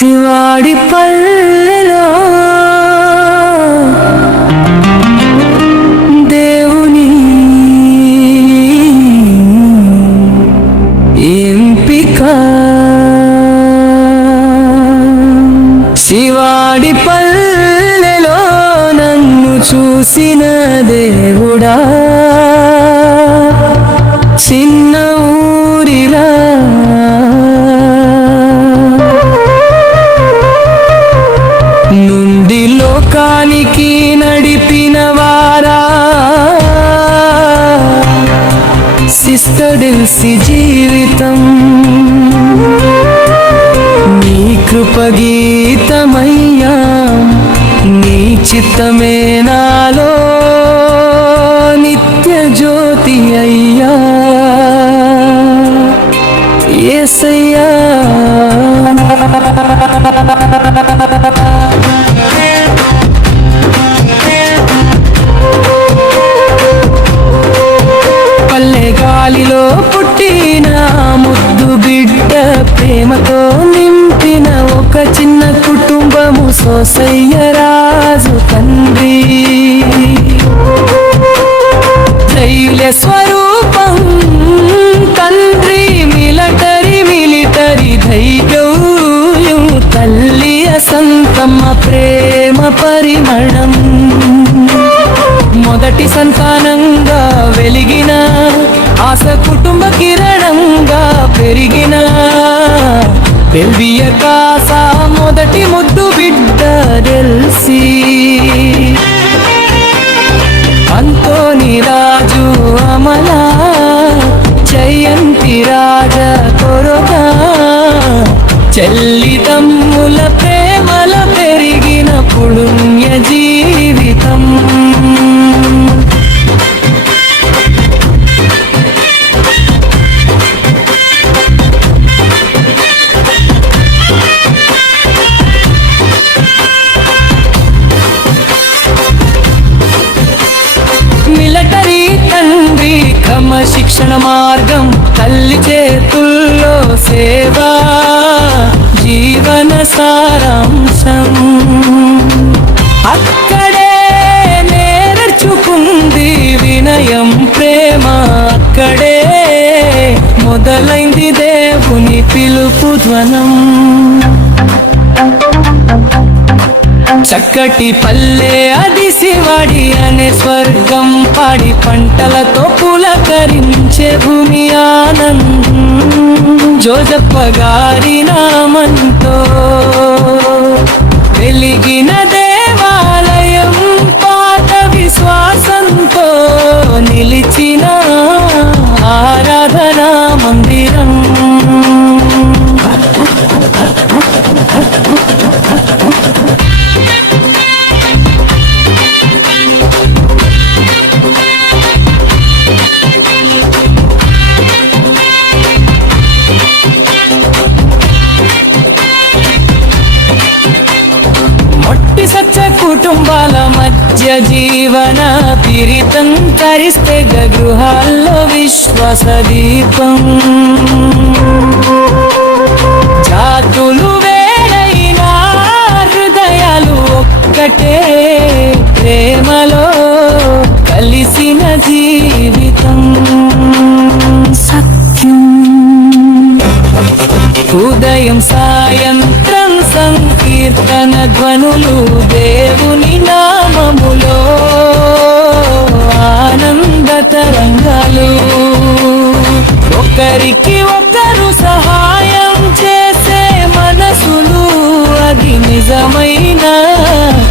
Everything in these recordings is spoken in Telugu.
శివాడి పల్లెలో దేవుని ఎంపిక, శివాడి పల్లెలో నన్ను చూసిన దేవుడా, చిన్న ఊరిలా నుండి లోకానికి నడిపిన వారా, సిస్టర్సి జీవితం నీ కృపగీతమయ్యా, నీ చిత్తమే నాలో నిత్య జ్యోతి అయ్యా యేసయ్యా. పల్లె గాలిలో పుట్టిన ముద్దు బిడ్డ, ప్రేమతో నింపిన ఒక చిన్న కుటుంబము, సోసయ్య రాజు తండ్రి, ధైర్య స్వరూపం తండ్రి, మిలిటరీ ధైర్యం, తల్లి అసంతమ్మ ప్రేమ పరిమళం, మొదటి సంతానంగా వెలిగిన ఆశ, కుటుంబ కిరణంగా పెరిగిన పెల్వియ కాస, మొదటి ముద్దు బిడ్డ డెల్సీ, అంతోని రాజు అమలా, జయంతి రాజ కొరగా, చెల్లి తమ్ముల ప్రేమల పెరిగిన పుణ్య జీవితం. మిలిటరీ తండ్రి క్రమశిక్షణ మార్గం, తల్లి చేతుల్లో సేవా జీవన సారాంశం, అక్కడే నేర్చుకుంది వినయం ప్రేమ, అక్కడే మొదలైంది దేవుని పిలుపు ధ్వనం. చక్కటి పల్లె అది శివాడి అనే స్వర్గం, పాడి పంటలతో పులకరించే భూమి ఆనందం, జోజప్ప గారి నామంతో వెలిగిన దేవాలయం, పాత విశ్వాసంతో నిలిచిన ఆరాధనా మందిరం. కుటుంబాల మధ్య జీవన తీరితం, తరిస్తే గృహాల్లో విశ్వాస దీపం, జాతులు వేరైనా హృదయాలు ఒక్కటే, ప్రేమలో కలిసిన జీవితం సత్యం. ఉదయం సాయంత్రం సంకీర్తన ధ్వనులు, దేవుని నామములో ఆనంద తరంగాలు, ఒకరికి ఒకరు సహాయం చేసే మనసులు, అది నిజమైన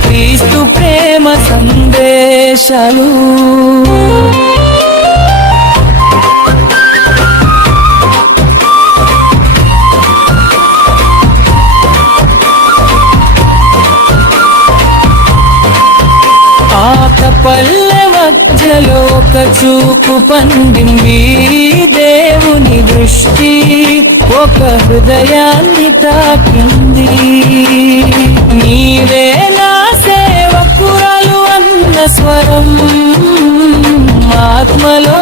క్రీస్తు ప్రేమ సందేశాలు. పల్లె మధ్యలో ఒక చూపు పండింది దేవుని దృష్టి, ఒక హృదయాన్ని తాకింది, నీవే నా సేవకురాలు అన్న స్వరం, ఆత్మలో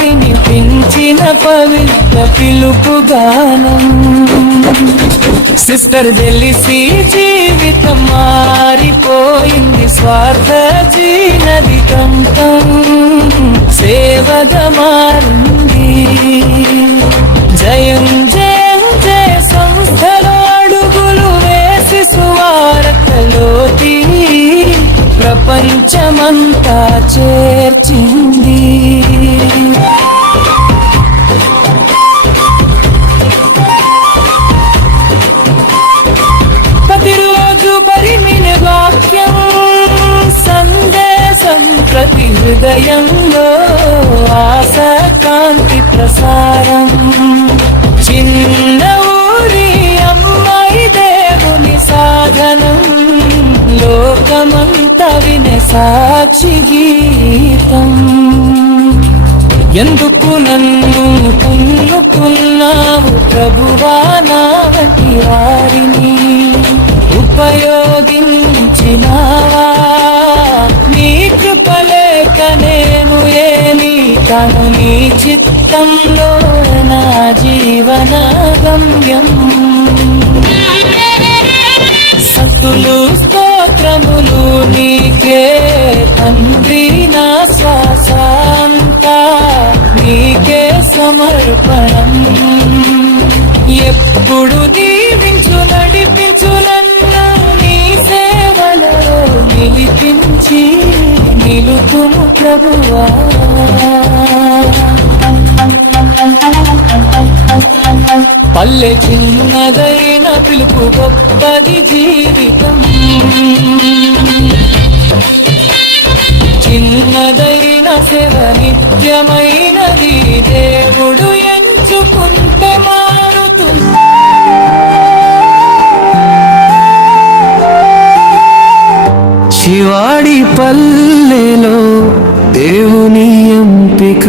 వినిపించిన పవిత్ర పిలుపు గానం. సిస్టర్ తెలిసి జీవితం మారిపోయింది, స్వార్థ జీవితం సేవగా మారింది. జయం జయం జయ సంస్థలో అడుగులు వేసి సువార్తలోకి ప్రపంచమంతా చేర్చింది. ప్రతిరోజు పరిమిన వాక్యం సందేశం, ప్రతి హృదయంలో ఆశ కాంతి ప్రసారం. చిన్న ఊరి అమ్మాయి దేవుని సాధనం, లోకమంతా వినే సాక్షి గీతం. ఎందుకు నన్ను పొందుకున్నావు ప్రభువా, నా వంటి వారిని ఉపయోగించినావా? నీ కృపలేక నేను ఏమి కాను, నీ చిత్తంలో నా జీవన గమ్యం. స్తుతులు స్తోత్రములు నీకే తండ్రి, నా శ్వాసంతా నీకే సమర్పణం. ఎప్పుడు దీవించు నడిపించు నన్ను, నీ సేవలో నిలిపించి నిలుపుము ప్రభువా. పల్లె చిన్నదైన పిలుపు గొప్పది జీవితం, చిన్నదైన సేవ నిత్యమైనది, దేవుడు ఎంచుకుంటే మారుతుంది. శివాడి పల్లెలో దేవుని ఎంపిక,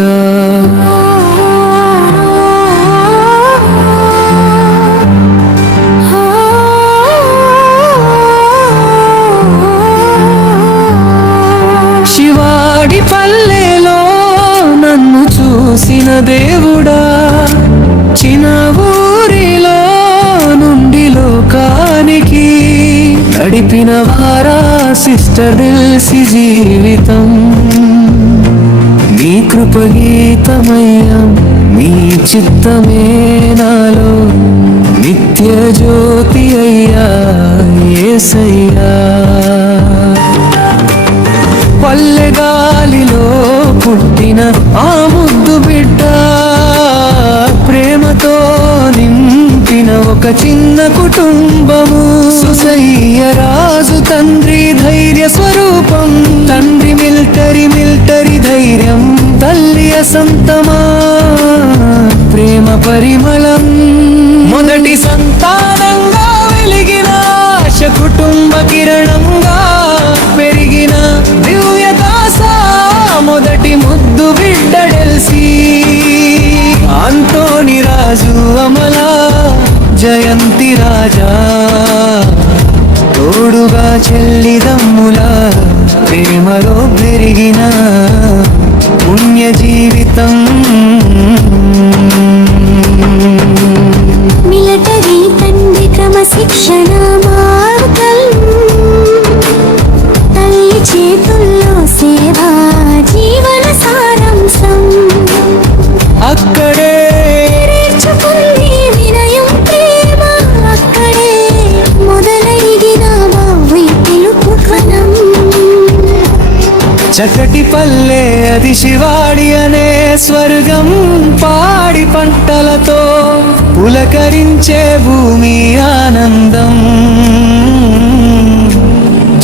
శివాడి పల్లెలో నన్ను చూసిన దేవుడా, చిన్న ఊరిలో నుండి లోకానికి నడిపిన వారా సిస్టర్ తెలిసి జీవితం. నీ కృపగీతమయ్యా, నీ చిత్తమే నాలో నిత్య జ్యోతి అయ్యా యేసయ్యా. పల్లె గాలిలో పుట్టిన ఆ ముద్దు బిడ్డ, ప్రేమతో నింపిన ఒక చిన్న కుటుంబము. సుసయ్య రాజు తండ్రి ధైర్య స్వరూపం, తండ్రి మిల్టరీ ధైర్యం, తల్లి అసంతమా ప్రేమ పరిమళం. మొదటి సంతానంగా వెలిగిన ఆశ, కుటుంబ కిరణంగా పెరిగిన దివ్యదాస, మొదటి ముద్దు బిడ్డ డెల్సీ. అంటోని రాజు అమల, జయంతి రాజా, తోడుగా చెల్లిదమ్ముల ప్రేమలో పెరిగిన పుణ్య జీవితం. మిలిటరీ తండ్రి క్రమశిక్షణ మార్గం, తల్లి చేతుల్లో సేవా జీవన సారాంశం. అక్కడే నేర్చుకుంది వినయం ప్రేమ, అక్కడే మొదలైన బావి పిలుపు కణం. చక్కటి పల్లె అది శివాడి అనే స్వర్గం, పాడి పంటలతో పులకరించే భూమి ఆనందం.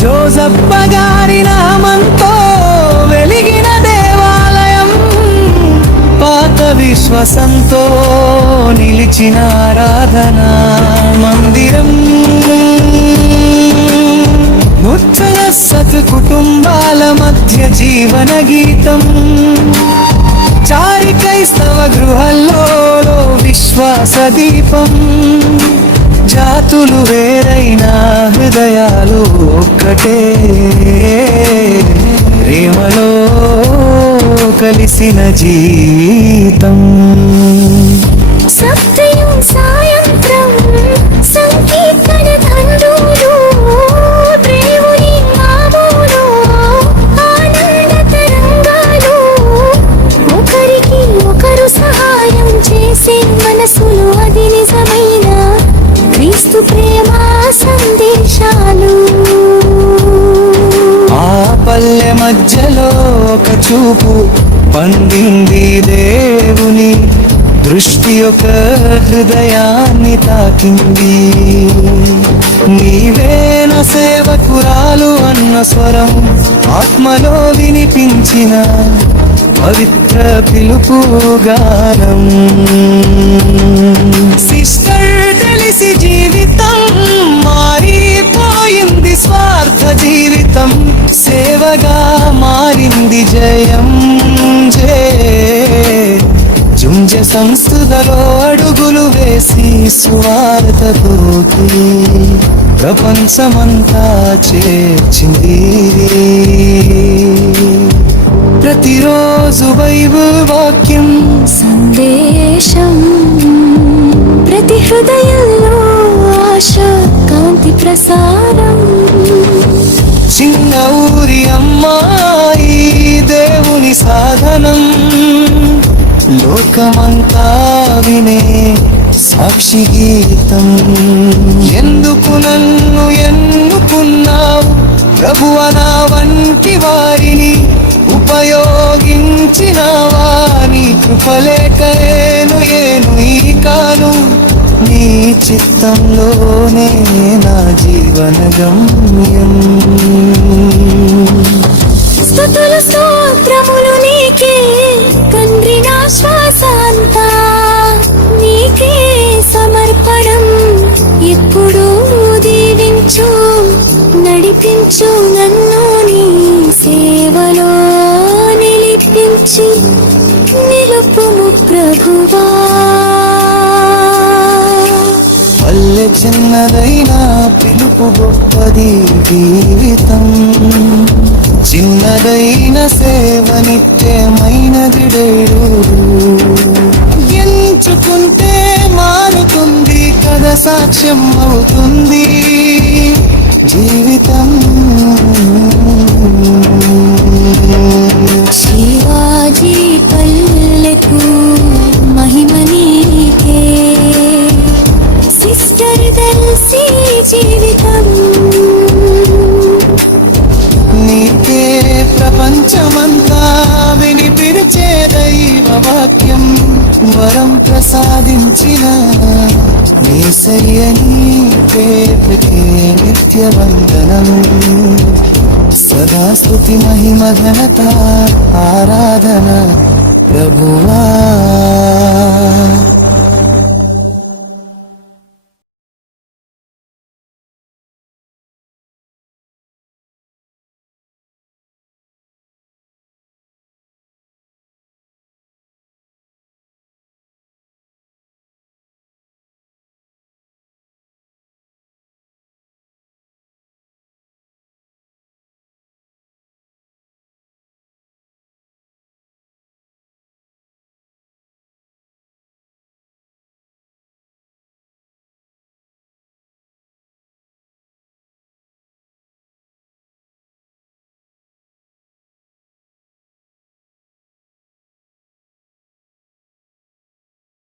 జోసప్ప గారి నామంతో వెలిగిన దేవాలయం, పాత విశ్వాసంతో నిలిచిన ఆరాధనా మందిరం. నూతన సత్ కుటుంబాల మధ్య జీవన గీతం, చారి క్రైస్తవ గృహల్లో విశ్వాస దీపం. జాతులు వేరైనా హృదయాలు ఒక్కటే, ప్రేమలో కలిసిన జీవితం. సత్యం సాయంత్రం సంకీ మధ్యలో ఒక చూపు పండింది దేవుని దృష్టి, ఒక హృదయాన్ని తాకింది. నీవే నా సేవకురాలు అన్న స్వరం ఆత్మలో వినిపించిన పవిత్ర పిలుపు గానం. సిస్టర్ తెలిసి జీవితం మారిపోయింది, స్వార్థ జీవితం సేవగా మారింది. జయం జుంజ సంస్థలో అడుగులు వేసి స్వార్థతోకి ప్రపంచమంతా చేర్చింది. ప్రతిరోజు బైబిల్ వాక్యం సందేశం, ప్రతి హృదయంలో ఆశ కాంతి ప్రసారం. చిన్న ఊరి అమ్మాయి దేవుని సాధనం, లోకమంతా వినే సాక్షి గీతం. ఎందుకు నన్ను ఎన్నుకున్నావు ప్రభువా, నా వంటి వారిని ఉపయోగించినావా? నీ కృపలేకను ఏను ఈ కాను, నీ చిత్తంలోనే నా జీవన గమ్యం. స్తుతులు స్తోత్రములు నీకే తండ్రి, నా శ్వాసంతా నీకే సమర్పణం. ఎప్పుడూ దీవించు నడిపించు, నన్ను నీ సేవలో నిలిపించి నిలుపుము ప్రభువా. పల్లె చిన్నదైనా పిలుపు గొప్పది, జీవితం చిన్నదైన సేవ నిత్యమైనది. ఎంచుకుంటే మారుతుంది కదా, సాక్ష్యం అవుతుంది జీవితం. శివాజీ పల్లెకు మహిమ నీకే, సిస్టర్ దల్సి జీవితం నీకే. ప్రపంచమంతా వినిపించే దైవ వాక్యం వరం ప్రసాదించిన యేసయ్యని ప్రేమకే నిత్య వందనం. సదా స్తుతి మహిమ ఘనత ఆరాధన ప్రభువా.